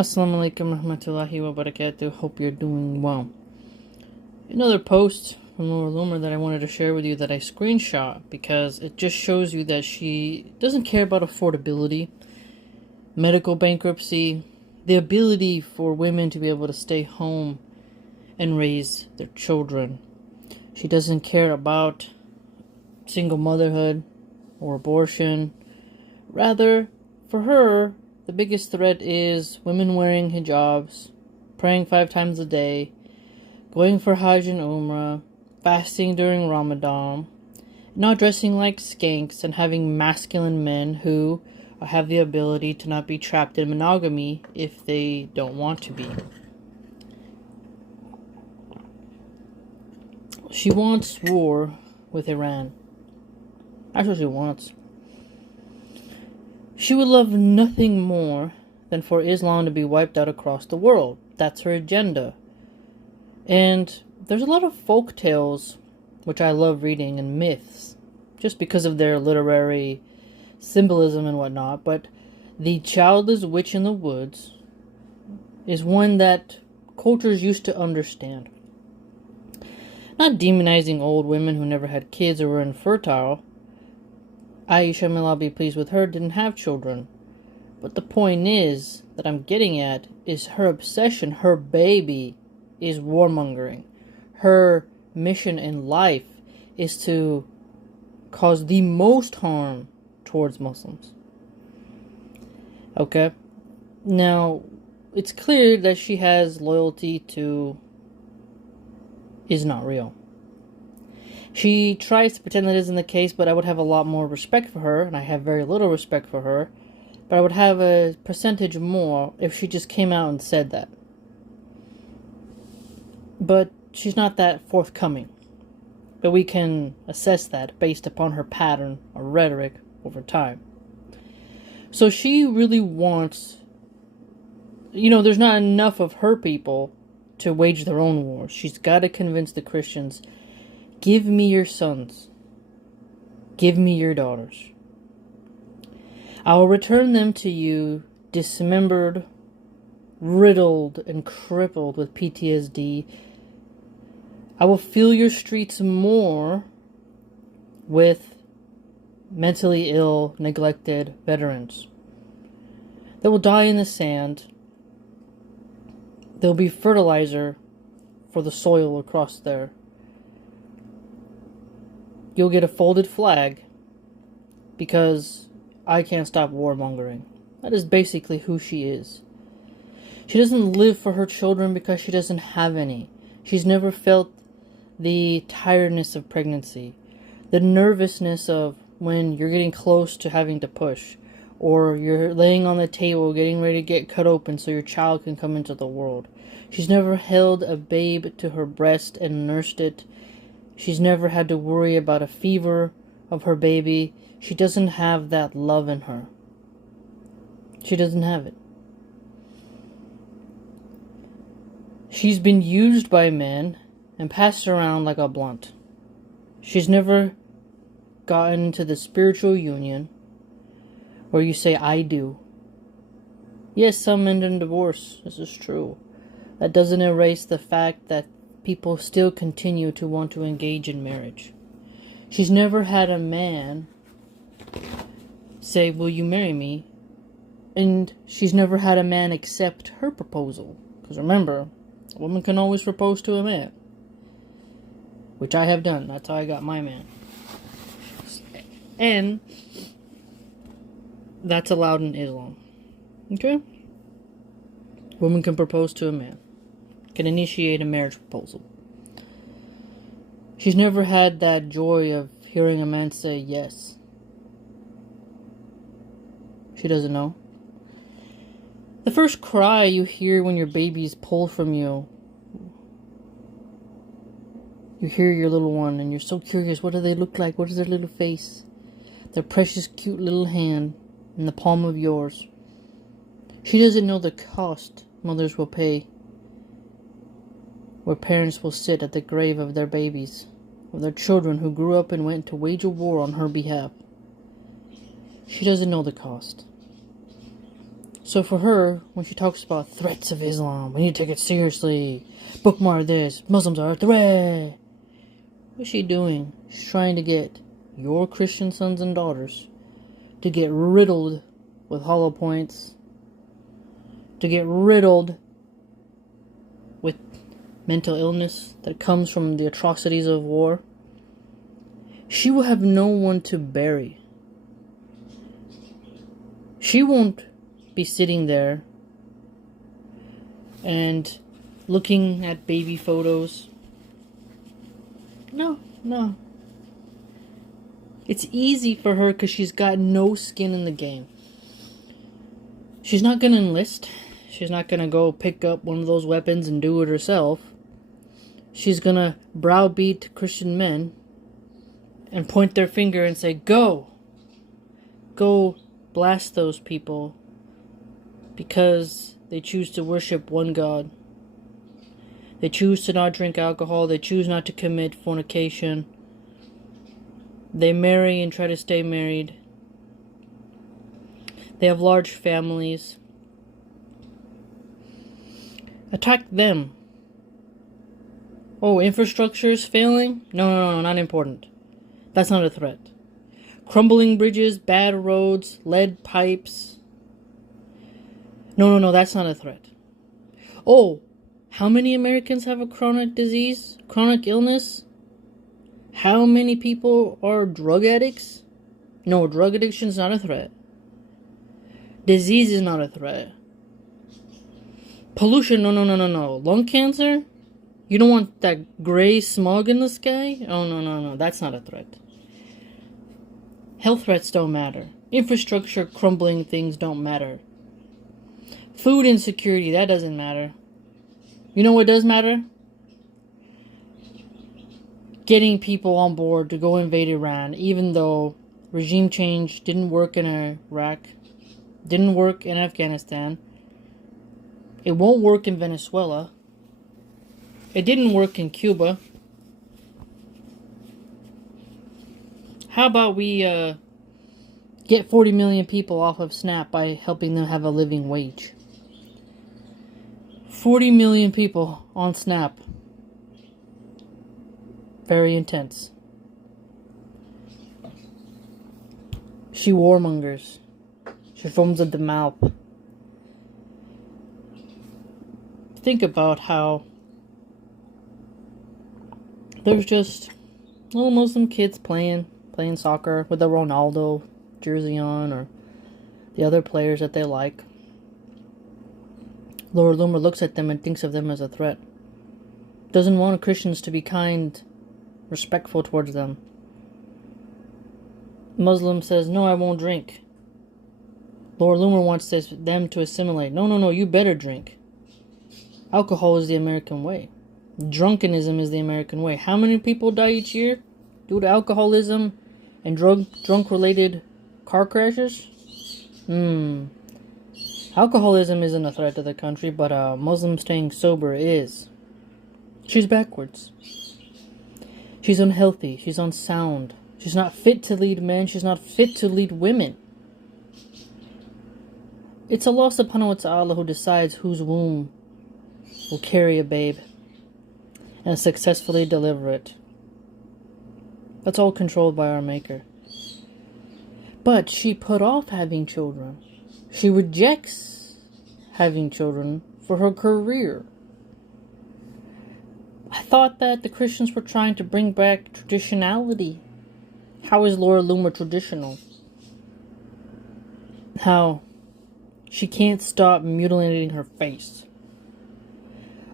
Assalamu alaikum rahmatullahi wa barakatuh. Hope you're doing well. Another post from Looney-Loomer that I wanted to share with you that I screenshot because it just shows you that she doesn't care about affordability, medical bankruptcy, the ability for women to be able to stay home and raise their children. She doesn't care about single motherhood or abortion. Rather, for her, the biggest threat is women wearing hijabs, praying 5 times a day, going for Hajj and Umrah, fasting during Ramadan, not dressing like skanks, and having masculine men who have the ability to not be trapped in monogamy if they don't want to be. She wants war with Iran. That's what she wants. She would love nothing more than for Islam to be wiped out across the world. That's her agenda. And there's a lot of folk tales, which I love reading, and myths, just because of their literary symbolism and whatnot. But the childless witch in the woods is one that cultures used to understand. Not demonizing old women who never had kids or were infertile. Aisha, may Allah be pleased with her, didn't have children. But the point is, that I'm getting at, is her obsession, her baby, is warmongering. Her mission in life is to cause the most harm towards Muslims. Okay? Now, it's clear that she has loyalty to is not real. She tries to pretend that isn't the case, but I would have a lot more respect for her, and I have very little respect for her, but I would have a percentage more if she just came out and said that. But she's not that forthcoming. But we can assess that based upon her pattern or rhetoric over time. So she really wants, there's not enough of her people to wage their own wars. She's got to convince the Christians, give me your sons. Give me your daughters. I will return them to you dismembered, riddled, and crippled with PTSD. I will fill your streets more with mentally ill, neglected veterans. They will die in the sand. They'll be fertilizer for the soil across there. You'll get a folded flag because I can't stop warmongering. That is basically who she is. She doesn't live for her children because she doesn't have any. She's never felt the tiredness of pregnancy, the nervousness of when you're getting close to having to push, or you're laying on the table getting ready to get cut open so your child can come into the world. She's never held a babe to her breast and nursed it. She's never had to worry about a fever of her baby. She doesn't have that love in her. She doesn't have it. She's been used by men and passed around like a blunt. She's never gotten into the spiritual union where you say, I do. Yes, some end in divorce. This is true. That doesn't erase the fact that people still continue to want to engage in marriage. She's never had a man say, will you marry me? And she's never had a man accept her proposal. Because remember, a woman can always propose to a man. Which I have done. That's how I got my man. And that's allowed in Islam. Okay? Woman can propose to a man. Can initiate a marriage proposal. She's never had that joy of hearing a man say yes. She doesn't know. The first cry you hear when your baby's pulled from you, you hear your little one and you're so curious, what do they look like? What is their little face? Their precious cute little hand in the palm of yours. She doesn't know the cost mothers will pay, where parents will sit at the grave of their babies, of their children who grew up and went to wage a war on her behalf. She doesn't know the cost. So for her, when she talks about threats of Islam, we need to take it seriously. Bookmark this. Muslims are a threat. What's she doing? She's trying to get your Christian sons and daughters to get riddled with hollow points, to get riddled with mental illness that comes from the atrocities of war. She will have no one to bury. She won't be sitting there and looking at baby photos. No. It's easy for her because she's got no skin in the game. She's not going to enlist. She's not going to go pick up one of those weapons and do it herself. She's going to browbeat Christian men and point their finger and say, go blast those people because they choose to worship one God. They choose to not drink alcohol. They choose not to commit fornication. They marry and try to stay married. They have large families. Attack them. Oh, infrastructure is failing? No, not important. That's not a threat. Crumbling bridges, bad roads, lead pipes. No, that's not a threat. Oh, how many Americans have a chronic disease? Chronic illness? How many people are drug addicts? No, drug addiction is not a threat. Disease is not a threat. Pollution, no. Lung cancer? You don't want that gray smog in the sky? Oh, no, that's not a threat. Health threats don't matter. Infrastructure crumbling things don't matter. Food insecurity, that doesn't matter. You know what does matter? Getting people on board to go invade Iran, even though regime change didn't work in Iraq, didn't work in Afghanistan. It won't work in Venezuela. It didn't work in Cuba. How about we get 40 million people off of SNAP by helping them have a living wage? 40 million people on SNAP. Very intense. She warmongers. She foams at the mouth. Think about how there's just little Muslim kids playing soccer with a Ronaldo jersey on, or the other players that they like. Looney-Loomer looks at them and thinks of them as a threat. Doesn't want Christians to be kind, respectful towards them. Muslim says, no, I won't drink. Looney-Loomer wants them to assimilate. No, you better drink. Alcohol is the American way. Drunkenism is the American way. How many people die each year due to alcoholism and drunk-related car crashes? Alcoholism isn't a threat to the country, but Muslim staying sober is. She's backwards. She's unhealthy. She's unsound. She's not fit to lead men. She's not fit to lead women. It's Allah subhanahu wa ta'ala who decides whose womb will carry a babe and successfully deliver it. That's all controlled by our Maker. But she put off having children. She rejects having children for her career. I thought that the Christians were trying to bring back traditionality. How is Looney-Loomer traditional? How she can't stop mutilating her face.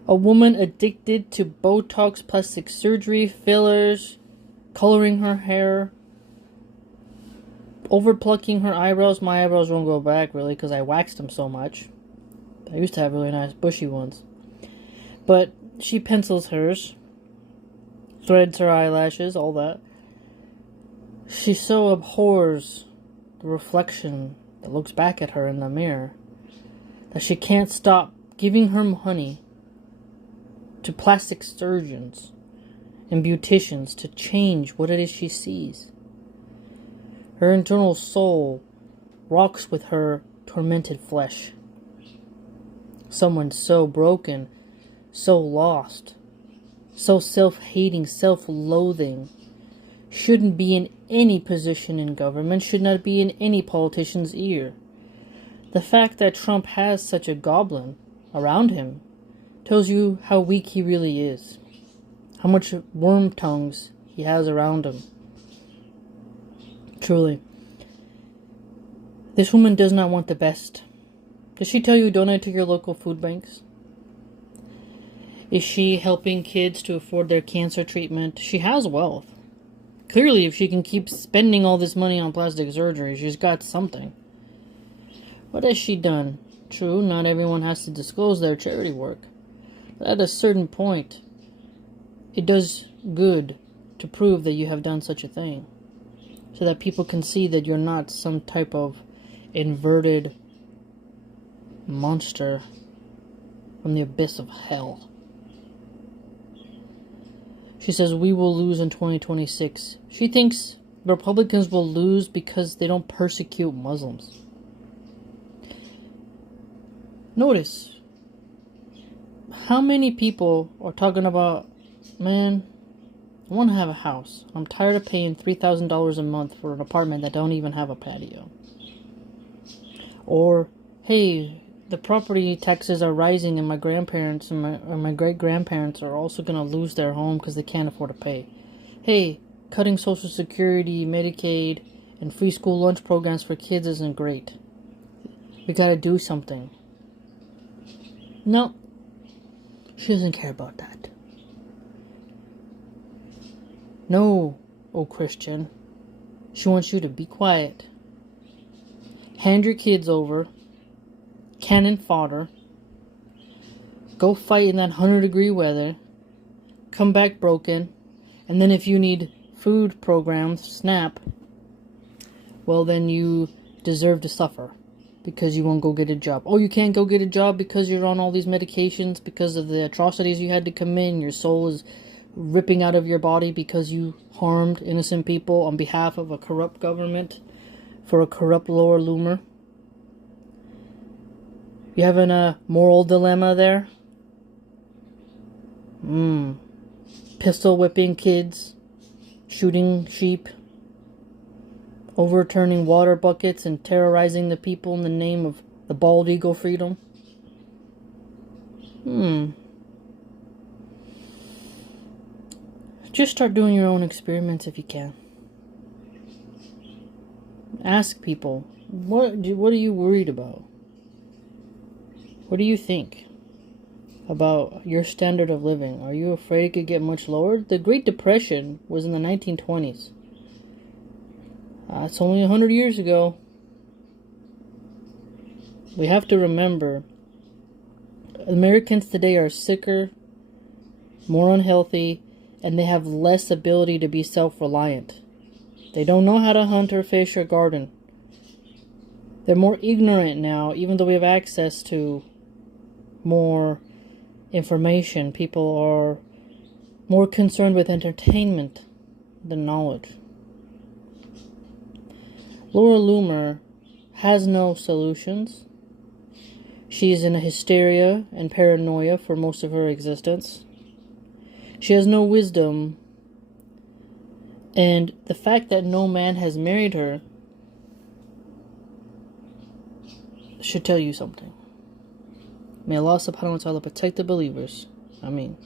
A woman addicted to Botox, plastic surgery, fillers, coloring her hair, overplucking her eyebrows. My eyebrows won't go back really because I waxed them so much. I used to have really nice bushy ones. But she pencils hers, threads her eyelashes, all that. She so abhors the reflection that looks back at her in the mirror that she can't stop giving her money to plastic surgeons and beauticians to change what it is she sees. Her internal soul rocks with her tormented flesh. Someone so broken, so lost, so self-hating, self-loathing, shouldn't be in any position in government, should not be in any politician's ear. The fact that Trump has such a goblin around him tells you how weak he really is, how much worm tongues he has around him. Truly. This woman does not want the best. Does she tell you donate to your local food banks? Is she helping kids to afford their cancer treatment? She has wealth. Clearly, if she can keep spending all this money on plastic surgery, she's got something. What has she done? True, not everyone has to disclose their charity work. But at a certain point, it does good to prove that you have done such a thing, so that people can see that you're not some type of inverted monster from the abyss of hell. She says we will lose in 2026. She thinks Republicans will lose because they don't persecute Muslims. Notice how many people are talking about, man, I want to have a house. I'm tired of paying $3,000 a month for an apartment that don't even have a patio. Or, hey, the property taxes are rising and my grandparents and my great-grandparents are also going to lose their home because they can't afford to pay. Hey, cutting Social Security, Medicaid, and free school lunch programs for kids isn't great. We got to do something. No, she doesn't care about that. No, oh Christian. She wants you to be quiet. Hand your kids over. Cannon fodder. Go fight in that 100-degree weather. Come back broken. And then if you need food programs, SNAP, well then you deserve to suffer. Because you won't go get a job. Oh, you can't go get a job because you're on all these medications, because of the atrocities you had to commit, and your soul is ripping out of your body because you harmed innocent people on behalf of a corrupt government for a corrupt Looney-Loomer. You having a moral dilemma there? Pistol whipping kids, shooting sheep, overturning water buckets and terrorizing the people in the name of the bald eagle freedom. Just start doing your own experiments if you can. Ask people, what are you worried about? What do you think about your standard of living? Are you afraid it could get much lower? The Great Depression was in the 1920s. It's only 100 years ago. We have to remember, Americans today are sicker, more unhealthy, and they have less ability to be self-reliant. They don't know how to hunt or fish or garden. They're more ignorant now, even though we have access to more information. People are more concerned with entertainment than knowledge. Looney-Loomer has no solutions. She is in a hysteria and paranoia for most of her existence. She has no wisdom. And the fact that no man has married her should tell you something. May Allah subhanahu wa ta'ala protect the believers. Ameen.